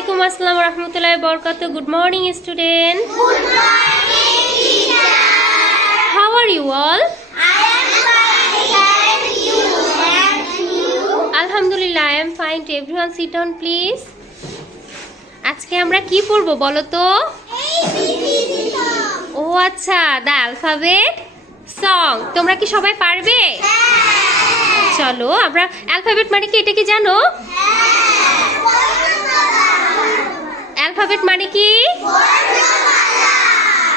আসসালামু রহমতুল্লাহ বরকাত। Good morning student how are you all? আলহামদুলিল্লাহ I am fine to everyone sit down please আজকে আমরা কি পড়ব বলো তো? ও আচ্ছা দ্য অ্যালফাবেট সং তোমরা কি সবাই পারবে? চলো আমরা অ্যালফাবেট মানে কি? এটা কি জানো? অ্যালফাবেট মানে কি?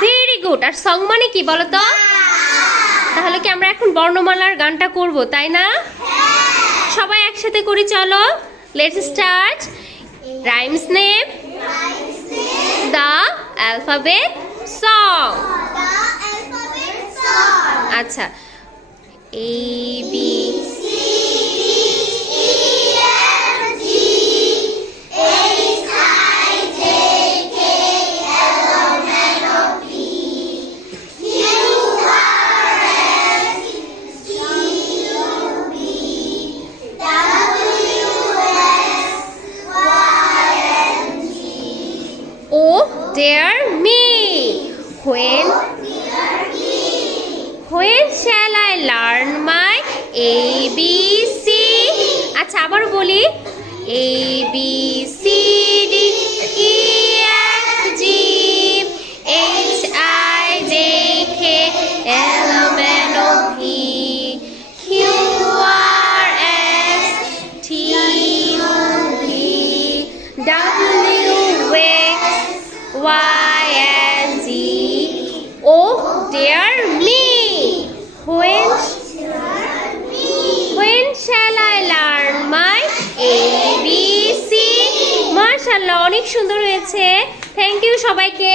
ভেরি গুড আর সং মানে কি বলো তো তাহলে কি আমরা এখন বর্ণমালার গানটা করব তাই না? সবাই একসাথে করি চলো। Let's start rhymes name the alphabet song আচ্ছা। A B dear me! When when shall I learn my A B C? আচ্ছা আবার বলি A When when shall I learn my A, B, C? মাশাআল্লাহ অনেক সুন্দর হয়েছে থ্যাংক ইউ সবাইকে